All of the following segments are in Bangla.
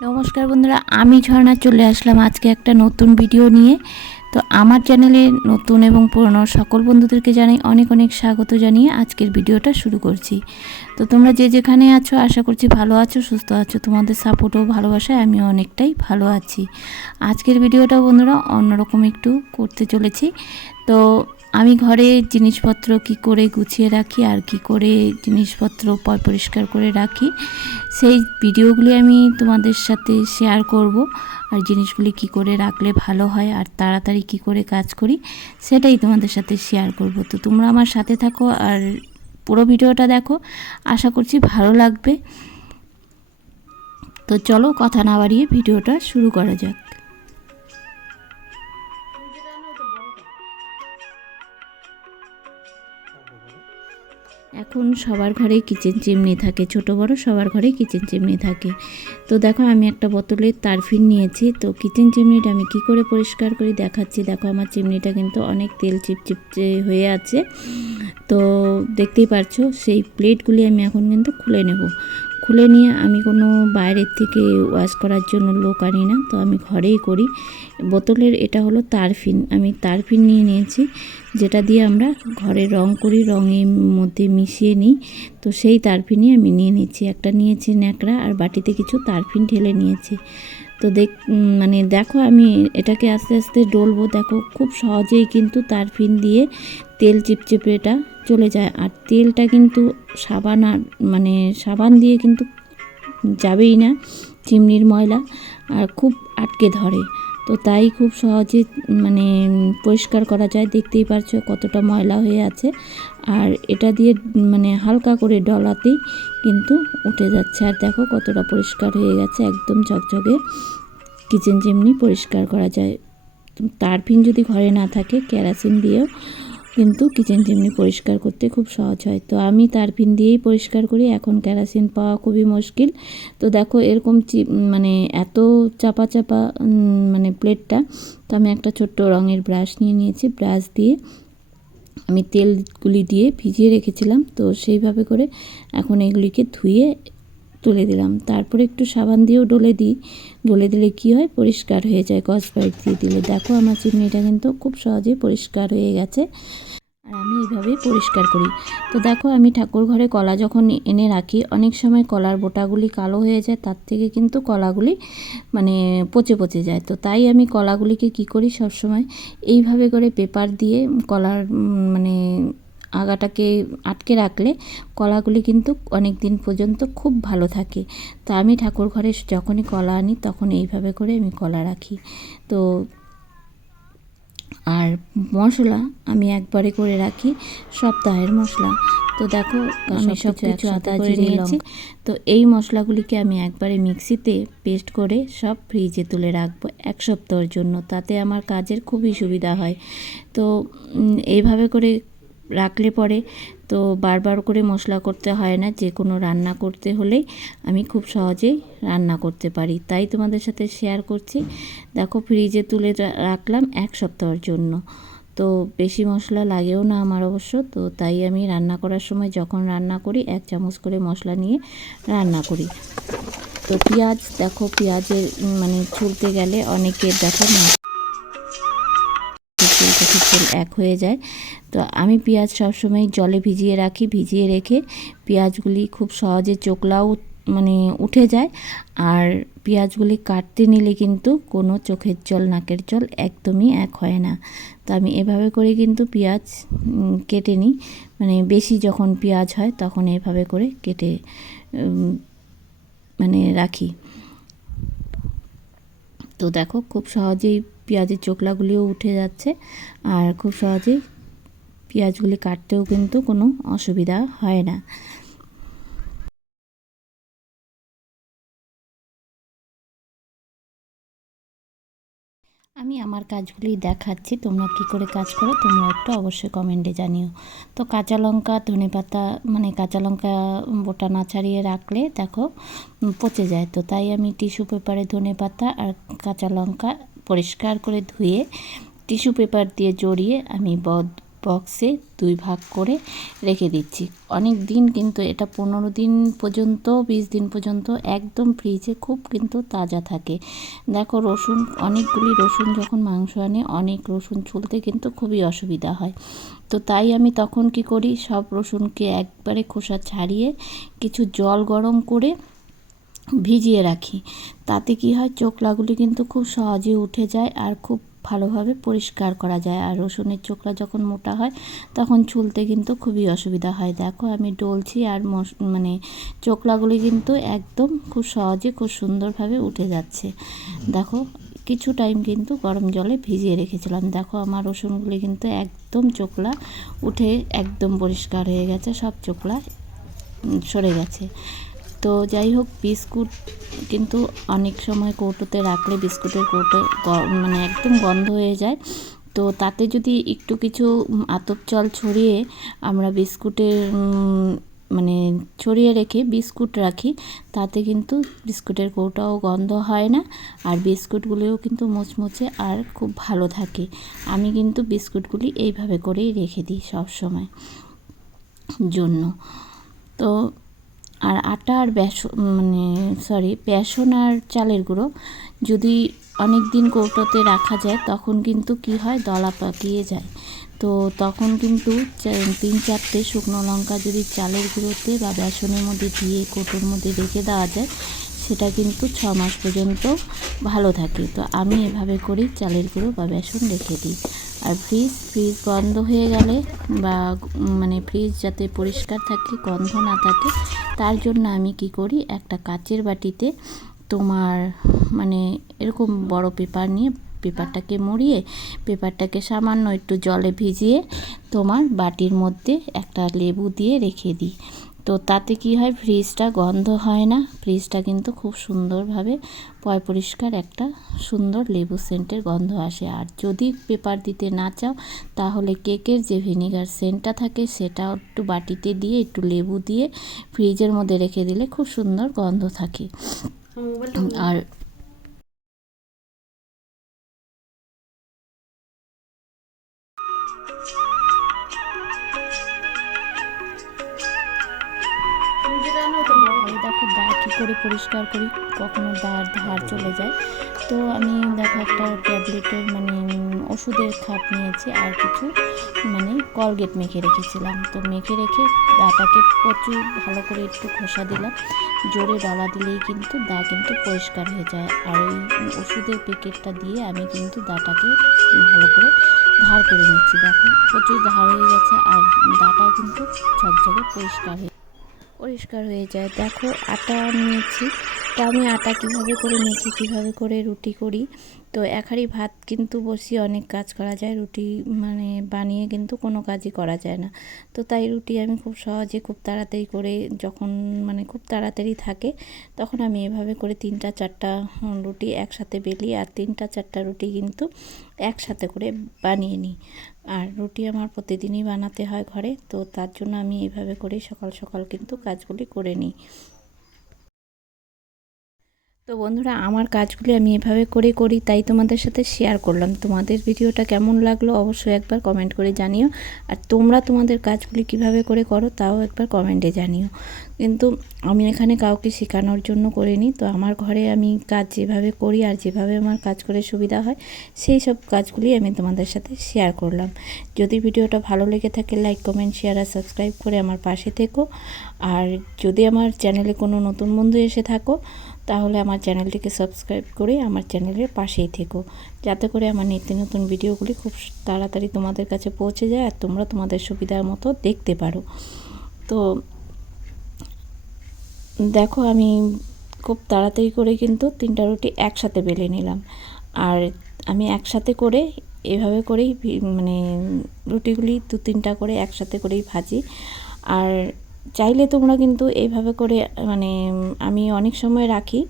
নমস্কার বন্ধুরা, আমি ঝর্ণা চলে আসলাম আজকে একটা নতুন ভিডিও নিয়ে। তো আমার চ্যানেলে নতুন এবং পুরনো সকল বন্ধুদেরকে জানাই অনেক অনেক স্বাগত জানিয়ে আজকের ভিডিওটা শুরু করছি। তো তোমরা যে যেখানে আছো, আশা করছি ভালো আছো, সুস্থ আছো। তোমাদের সাপোর্ট ও ভালোবাসায় আমি অনেকটাই ভালো আছি। আজকের ভিডিওটা বন্ধুরা অন্যরকম একটু করতে চলেছি। তো আমি ঘরে জিনিসপত্র কি করে গুছিয়ে রাখি আর কি করে জিনিসপত্র পরিষ্কার করে রাখি, সেই ভিডিওগুলি আমি তোমাদের সাথে শেয়ার করব। আর জিনিসগুলি কি করে রাখলে ভালো হয় আর তাড়াতাড়ি কি করে কাজ করি, সেটাই তোমাদের সাথে শেয়ার করব। তো তোমরা আমার সাথে থাকো আর পুরো ভিডিওটা দেখো। আশা করছি ভালো লাগবে। তো চলো কথা না বাড়িয়ে ভিডিওটা শুরু করা যাক। এখন সবার ঘরে কিচেন চিমনি থাকে, ছোট বড় সবার ঘরে কিচেন চিমনি থাকে। তো দেখো আমি একটা বোতলের তারফিন নিয়েছি, তো কিচেন চিমনিটা আমি কি করে পরিষ্কার করি দেখাচ্ছি। দেখো আমার চিমনিটা কিন্তু অনেক তেল চিপচিপচে হয়ে আছে। তো দেখতেই পারছ, সেই প্লেটগুলি আমি এখন কিন্তু খুলে নেব। খুলে নিয়ে আমি কোনো বাইরের থেকে ওয়াশ করার জন্য লোক আনি না, তো আমি ঘরেই করি। বোতলের এটা হলো তারফিন, আমি তারফিন নিয়ে নিয়েছি, যেটা দিয়ে আমরা ঘরে রং করি, রঙের মধ্যে মিশিয়ে নিই, তো সেই তারফিনই আমি নিয়ে নিচ্ছি একটা নিয়েছি ন্যাকড়া আর বাটিতে কিছু তারফিন ঢেলে নিয়েছি। তো দেখ মানে দেখো আমি এটাকে আস্তে আস্তে ডলবো, দেখো খুব সহজেই কিন্তু তারফিন দিয়ে তেল চিপচিপেটা চলে যায়। আর তেলটা কিন্তু সাবান আর মানে সাবান দিয়ে কিন্তু যাবেই না চিমনির ময়লা, আর খুব আটকে ধরে। তো তাই খুব সহজে মানে পরিষ্কার করা যায়। দেখতেই পারছ কতটা ময়লা হয়ে আছে। আর এটা দিয়ে মানে হালকা করে ডলাতেই কিন্তু উঠে যাচ্ছে। আর দেখো কতটা পরিষ্কার হয়ে গেছে, একদম ঝকঝকে। কিচেন চিমনি পরিষ্কার করা যায়। তারপিন যদি ঘরে না থাকে, কেরাসিন দিয়েও কিন্তু কিচেন চিমনি পরিষ্কার করতে খুব সহজ হয়। তো আমি তারপিন দিয়েই পরিষ্কার করি। এখন কেরাসিন পাওয়া খুবই মুশকিল। তো দেখো এরকম মানে এত চাপা চাপা মানে প্লেটটা তো আমি একটা ছোট্ট রঙের ব্রাশ নিয়ে নিয়েছি। ব্রাশ দিয়ে আমি তেলগুলি দিয়ে ভিজিয়ে রেখেছিলাম। তো সেইভাবে করে এখন এগুলিকে ধুয়ে তুলে দিলাম। তারপরে একটু সাবান দিয়েও ডলে দিই। ডলে দিলে কি হয়? পরিষ্কার হয়ে যায়। গস বাইট দিয়ে দিলে। দেখো আমার চিমনিটা কিন্তু খুব সহজেই পরিষ্কার হয়ে গেছে। এইভাবেই পরিষ্কার করি। তো দেখো আমি ঠাকুর ঘরে কলা যখন এনে রাখি, অনেক সময় কলার বোটাগুলি কালো হয়ে যায়, তার থেকে কিন্তু কলাগুলি মানে পচে পচে যায়। তো তাই আমি কলাগুলিকে কি করি সবসময় এইভাবে করে পেপার দিয়ে কলার মানে আগাটাকে আটকে রাখলে কলাগুলি কিন্তু অনেক দিন পর্যন্ত খুব ভালো থাকে। তা আমি ঠাকুর ঘরে যখনই কলা আনি তখন এইভাবে করে আমি কলা রাখি। তো আর মশলা আমি একবারে করে রাখি সপ্তাহের মশলা। তো দেখো আমি সব কিছু আদা জিরে নিয়েছি। তো এই মশলাগুলিকে আমি একবারে মিক্সিতে পেস্ট করে সব ফ্রিজে তুলে রাখব এক সপ্তাহের জন্য। তাতে আমার কাজের খুবই সুবিধা হয়। তো এইভাবে করে রাখলে পরে তো বারবার করে মশলা করতে হয় না যে কোনো রান্না করতে হলেই আমি খুব সহজেই রান্না করতে পারি। তাই তোমাদের সাথে শেয়ার করছি। দেখো ফ্রিজে তুলে রাখলাম এক সপ্তাহের জন্য। তো বেশি মশলা লাগেও না আমার অবশ্য, তো তাই আমি রান্না করার সময় যখন রান্না করি, এক চামচ করে মশলা নিয়ে রান্না করি। তো পেঁয়াজ, দেখো পেঁয়াজের মানে ছুলতে গেলে অনেকের দেখো তেল এক হয়ে যায়। তো আমি পেঁয়াজ সবসময় জলে ভিজিয়ে রাখি, ভিজিয়ে রেখে পেঁয়াজগুলি খুব সহজে চোখলাও মানে উঠে যায়। আর পেঁয়াজগুলি কাটতে নিলে কিন্তু কোনো চোখের জল, নাকের জল একদমই এক হয় না। তো আমি এভাবে করে কিন্তু পেঁয়াজ কেটে নিই। মানে বেশি যখন পেঁয়াজ হয় তখন এভাবে করে কেটে মানে রাখি। তো দেখো খুব সহজেই পেঁয়াজের চোখলাগুলিও উঠে যাচ্ছে। আর খুব সহজেই পেঁয়াজগুলি কাটতেও কিন্তু কোনো অসুবিধা হয় না। আমি আমার কাজগুলি দেখাচ্ছি, তোমরা কি করে কাজ করো তোমরা একটু অবশ্যই কমেন্টে জানিও। তো কাঁচা লঙ্কা, ধনে পাতা মানে কাঁচা লঙ্কা বোটা না ছাড়িয়ে রাখলে দেখো পচে যায়। তো তাই আমি টিস্যু পেপারে ধনে পাতা আর কাঁচা লঙ্কা পরিষ্কার করে ধুয়ে টিস্যু পেপার দিয়ে জড়িয়ে আমি বক্সে দুই ভাগ করে রেখে দিচ্ছি। অনেক দিন কিন্তু এটা পনেরো দিন পর্যন্ত, বিশ দিন পর্যন্ত একদম ফ্রিজে খুব কিন্তু তাজা থাকে। দেখো রসুন, অনেকগুলি রসুন যখন মাংস আনে, অনেক রসুন ছুলতে কিন্তু খুবই অসুবিধা হয়। তো তাই আমি তখন কি করি? সব রসুনকে একবারে খোসা ছাড়িয়ে কিছু জল গরম করে ভিজিয়ে রাখি। তাতে কি হয় চোখলাগুলি কিন্তু খুব সহজে উঠে যায় আর খুব ভালোভাবে পরিষ্কার করা যায়। আর রসুনের চোখলা যখন মোটা হয়, তখন ছুলতে কিন্তু খুবই অসুবিধা হয়। দেখো, আমি ডলছি আর মানে চোখলাগুলি কিন্তু একদম খুব সহজে, খুব সুন্দরভাবে উঠে যাচ্ছে। দেখো, কিছু টাইম কিন্তু গরম জলে ভিজিয়ে রেখেছিলাম। দেখো, আমার রসুনগুলি কিন্তু একদম চোখলা উঠে একদম পরিষ্কার হয়ে গেছে, সব চোখলা সরে গেছে। তো যাই হোক, বিস্কুট কিন্তু অনেক সময় কৌটোতে রাখলে বিস্কুটের কৌটো মানে একদম গন্ধ হয়ে যায়। তো তাতে যদি একটু কিছু আতপ জল ছড়িয়ে আমরা বিস্কুটের মানে ছড়িয়ে রেখে বিস্কুট রাখি, তাতে কিন্তু বিস্কুটের কৌটাও গন্ধ হয় না আর বিস্কুটগুলিও কিন্তু মুচমুচে আর খুব ভালো থাকে। আমি কিন্তু বিস্কুটগুলি এইভাবে করেই রেখে দিই সব সময় জন্য। তো আর আটা আর বেসন মানে সরি বেসন আর চালের গুঁড়ো। যদি অনেক দিন কৌটোতে রাখা যায়, তখন কিন্তু কি হয়? দলা পাকিয়ে যায়। তো তখন কিন্তু তিন চারটে শুকনো লঙ্কা যদি চালের গুঁড়োতে বা বেসনের মধ্যে দিয়ে কৌটোর মধ্যে রেখে দেওয়া যায়, সেটা কিন্তু ছ মাস পর্যন্ত ভালো থাকে। তো আমি এভাবে করেই চালের গুঁড়ো বা বেসন রেখে দিই। আর ফ্রিজ ফ্রিজ বন্ধ হয়ে গেলে বা মানে ফ্রিজ যাতে পরিষ্কার থাকে, গন্ধ না থাকে তার জন্য আমি কি করি? একটা কাচের বাটিতে তোমার মানে এরকম বড় পেপার নিয়ে পেপারটাকে মুড়িয়ে পেপারটাকে সামান্য একটু জলে ভিজিয়ে তোমার বাটির মধ্যে একটা লেবু দিয়ে রেখে দিই। তো তাতে কি হয়? ফ্রিজটা গন্ধ হয় না। ফ্রিজটা কিন্তু খুব সুন্দরভাবে পয় পরিষ্কার একটা সুন্দর লেবু সেন্টের গন্ধ আসে। আর যদি পেপার দিতে না চাও তাহলে কেকের যে ভিনিগার সেন্টটা থাকে সেটা একটু বাটিতে দিয়ে একটু লেবু দিয়ে ফ্রিজের মধ্যে রেখে দিলে খুব সুন্দর গন্ধ থাকে। আর দা কী করে পরিষ্কার করি, কখনো দাঁড় ধার চলে যায়। তো আমি দেখো একটা ট্যাবলেটের মানে ওষুধের খাপ নিয়েছি আর কিছু মানে কলগেট মেখে রেখেছিলাম। তো মেখে রেখে দাটাকে প্রচুর ভালো করে একটু খোসা দিলাম। জোরে ডলা দিলেই কিন্তু দা কিন্তু পরিষ্কার হয়ে যায়। আর ওই ওষুধের প্যাকেটটা দিয়ে আমি কিন্তু দাটাকে ভালো করে ধার করে নিচ্ছি। দেখো প্রচুর ধার হয়ে গেছে আর দাটাও কিন্তু ঝকঝকে পরিষ্কার হয়ে পরিষ্কার হয়ে যায়। দেখো, আটা নিয়েছি। তো আমি আটা কীভাবে করে মেখে, কীভাবে করে রুটি করি? তো এক ভাত কিন্তু বসিয়ে অনেক কাজ করা যায়, রুটি মানে বানিয়ে কিন্তু কোনো কাজই করা যায় না। তো তাই রুটি আমি খুব সহজে খুব তাড়াতাড়ি করে যখন মানে খুব তাড়াতাড়ি থাকে, তখন আমি এভাবে করে তিনটা চারটা রুটি একসাথে বেলি আর তিনটা চারটা রুটি কিন্তু একসাথে করে বানিয়ে নিই। আর রুটি আমার প্রতিদিনই বানাতে হয় ঘরে, তো তার জন্য আমি এইভাবে করেই সকাল সকাল কিন্তু কাজগুলি করে নিই। তো বন্ধুরা, আমার কাজগুলি আমি এভাবে করে করি, তাই তোমাদের সাথে শেয়ার করলাম। তোমাদের ভিডিওটা কেমন লাগল অবশ্যই একবার কমেন্ট করে জানিও। আর তোমরা তোমাদের কাজগুলি কীভাবে করে করো, তাও একবার কমেন্টে জানিও। কিন্তু আমি এখানে কাউকে শেখানোর জন্য করিনি, তো আমার ঘরে আমি কাজ যেভাবে করি আর যেভাবে আমার কাজ করে সুবিধা হয়, সেই সব কাজগুলি আমি তোমাদের সাথে শেয়ার করলাম। যদি ভিডিওটা ভালো লেগে থাকে লাইক কমেন্ট শেয়ার আর সাবস্ক্রাইব করে আমার পাশে থেকো। আর যদি আমার চ্যানেলে কোনো নতুন বন্ধু এসে থাকো তাহলে আমার চ্যানেলটিকে সাবস্ক্রাইব করে আমার চ্যানেলের পাশেই থেকো। যাতে করে আমার নিত্য নতুন ভিডিওগুলি খুব তাড়াতাড়ি তোমাদের কাছে পৌঁছে যায় আর তোমরা তোমাদের সুবিধার মতো দেখতে পারো। তো দেখো আমি খুব তাড়াতাড়ি করে কিন্তু তিনটা রুটি একসাথে বেলে নিলাম। আর আমি একসাথে করে এভাবে করেই মানে রুটিগুলি দু তিনটা করে একসাথে করেই ভাজি। আর চাইলে তোমরা কিন্তু এইভাবে করে মানে আমি অনেক সময় রাখি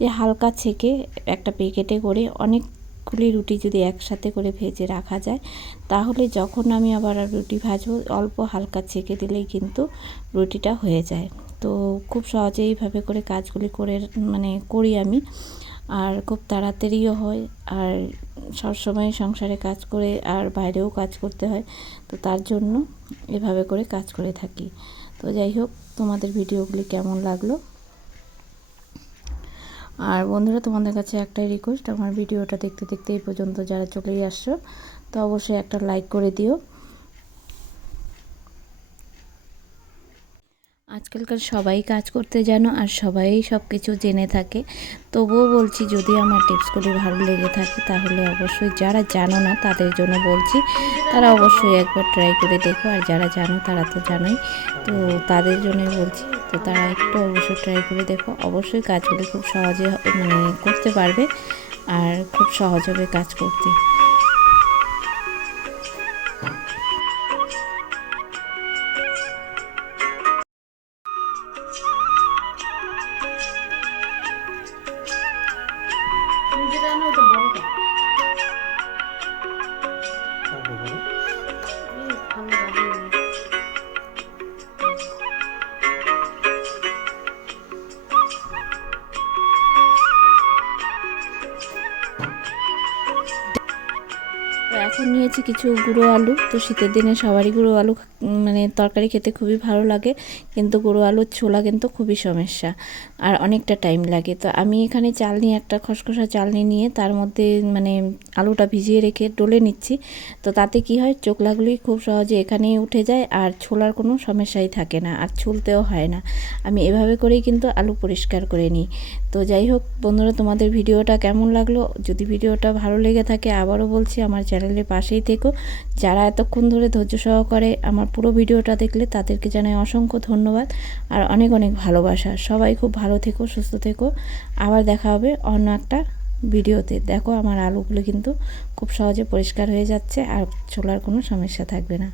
যে হালকা ছেঁকে একটা প্যাকেটে করে অনেকগুলি রুটি যদি একসাথে করে ভেজে রাখা যায়, তাহলে যখন আমি আবার রুটি ভাজবো, অল্প হালকা ছেঁকে দিলেই কিন্তু রুটিটা হয়ে যায়। তো খুব সহজে এইভাবে করে কাজগুলি করে মানে করি আমি। আর খুব তাড়াতাড়িও হয়। আর সবসময় সংসারে কাজ করে আর বাইরেও কাজ করতে হয়, তো তার জন্য এভাবে করে কাজ করে থাকি। তো যাই হোক, তোমাদের ভিডিওগুলি কেমন লাগল? আর বন্ধুরা, তোমাদের কাছে একটাই রিকোয়েস্ট আমার ভিডিওটা দেখতে দেখতে এই পর্যন্ত যারা চলেই আসছো, তো অবশ্যই একটা লাইক করে দিও। আজকালকার সবাই কাজ করতে জানো আর সবাই সব কিছু জেনে থাকে। তবুও বলছি, যদি আমার টিপসগুলি ভালো লেগে থাকে, তাহলে অবশ্যই যারা জানো না, তাদের জন্য বলছি, তারা অবশ্যই একবার ট্রাই করে দেখো। আর যারা জানো, তারা তো জানোই। তো তাদের জন্যই বলছি, তো তারা একটু অবশ্যই ট্রাই করে দেখো। অবশ্যই কাজগুলি খুব সহজে মানে করতে পারবে, আর খুব সহজ হবে কাজ করতে। নিয়েছি কিছু গুঁড়ো আলু। তো শীতের দিনে সবারই গুঁড়ো আলু মানে তরকারি খেতে খুবই ভালো লাগে। কিন্তু গুঁড়ো আলুর ছোলা কিন্তু খুবই সমস্যা আর অনেকটা টাইম লাগে। তো আমি এখানে চালনি একটা খসখসা চালনি নিয়ে তার মধ্যে মানে আলুটা ভিজিয়ে রেখে ডলে নিচ্ছি। তো তাতে কি হয় চোখলাগুলি খুব সহজে এখানেই উঠে যায় আর ছোলার কোনো সমস্যাই থাকে না আর ছুলতেও হয় না। আমি এভাবে করেই কিন্তু আলু পরিষ্কার করে নিই। তো যাই হোক, বন্ধুরা, তোমাদের ভিডিওটা কেমন লাগল? যদি ভিডিওটা ভালো লেগে থাকে, আবারও বলছি, আমার চ্যানেলের পাশেই থেকো। যারা এতক্ষণ ধরে ধৈর্য সহকারে আমার পুরো ভিডিওটা দেখলে, তাদেরকে জানাই অসংখ্য ধন্যবাদ আর অনেক অনেক ভালোবাসা। সবাই খুব ভালো থেকো, সুস্থ থেকো। আবার দেখা হবে অন্য একটা ভিডিওতে। দেখো, আমার আলুগুলো কিন্তু খুব সহজে পরিষ্কার হয়ে যাচ্ছে আর ছোলার কোনো সমস্যা থাকবে না।